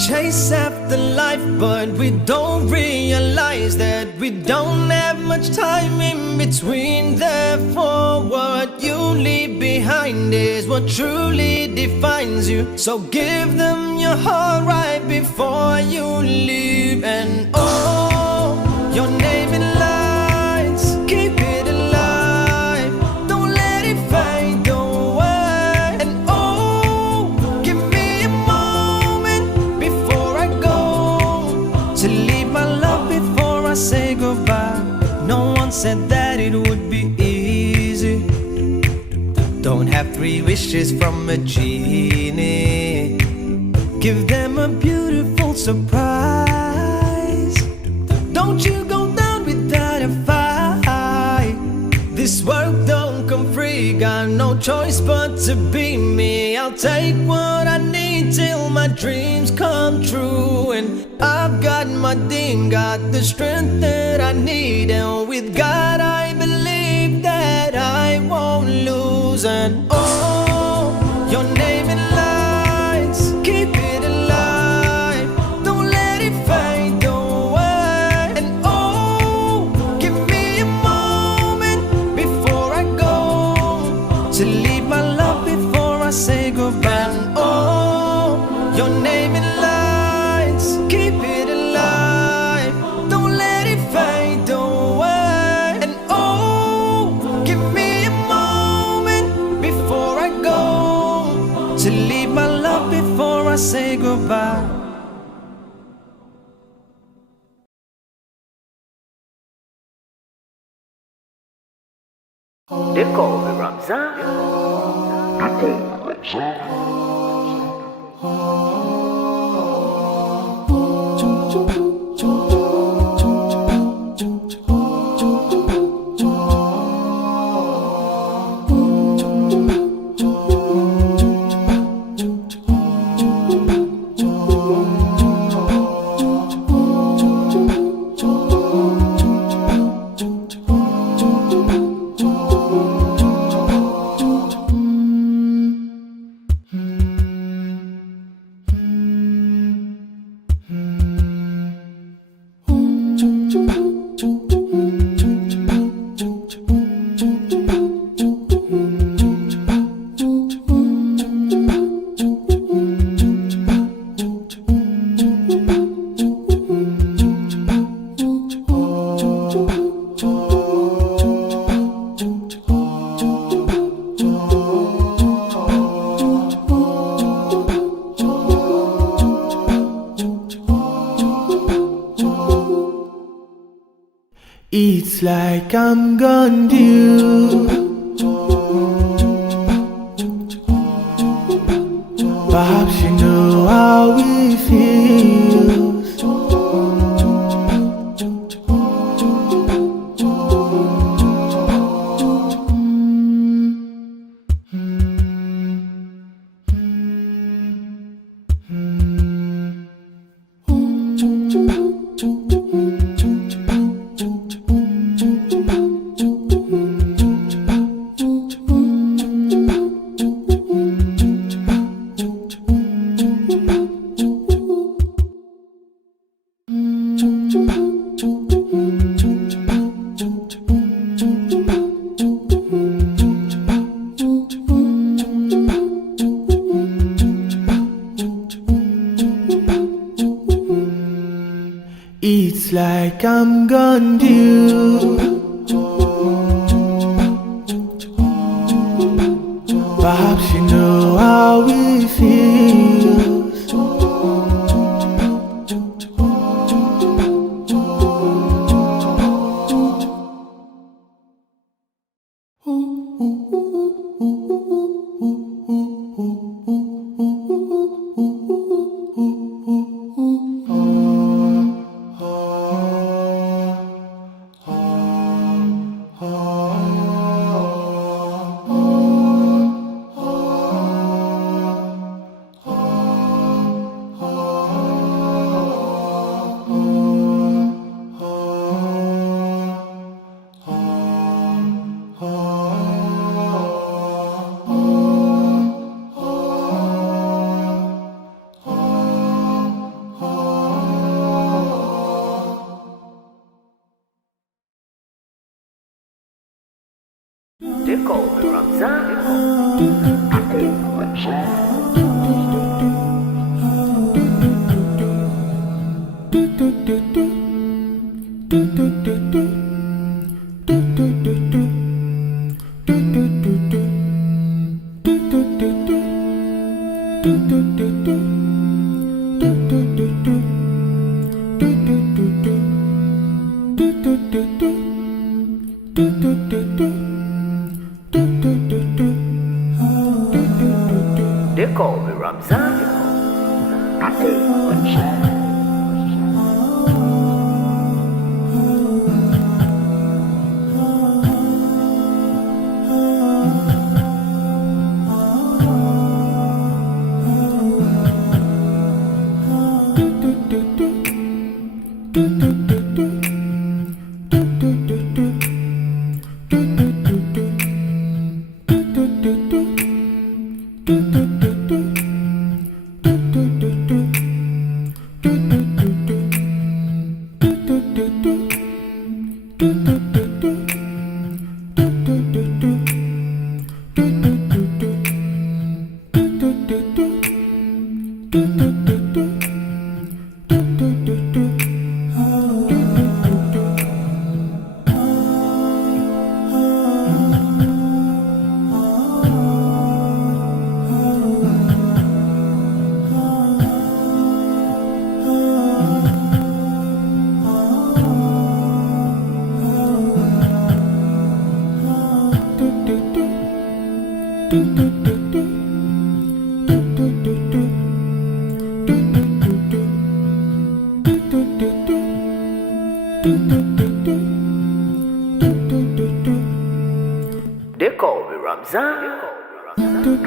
chase after life, but we don't realize that we don't have much time in between. Therefore, what you leave behind is what truly defines you. So give them your heart right before you leave. And oh, your name in lights, keep it alive. Don't let it fade away. And oh, give me a moment before I go to leave my love before I say goodbye. No one said that it would be easy. Don't have 3 wishes from a genie. Give them a beautiful surprise. Don't you go down without a fight. This world don't come free. Got no choice but to be me. I'll take what I need till my dreams come true. And I've got my dream, got the strength that I need. And with God I believe that I won't lose. And oh, your name in lights, keep it alive. Don't let it fade away. And oh, give me a moment before I go to leave my love before I say goodbye. And oh, your name in lights, keep it alive. Don't let it fade away. And oh, give me a moment before I go to leave my love before I say goodbye. Come Ramza. It's like I'm gone due. Perhaps you know how it feels. It's like I'm gone due. Perhaps you know how it feels. They call me Ramzan. They call me Ramzan. They call me Ramzan. Do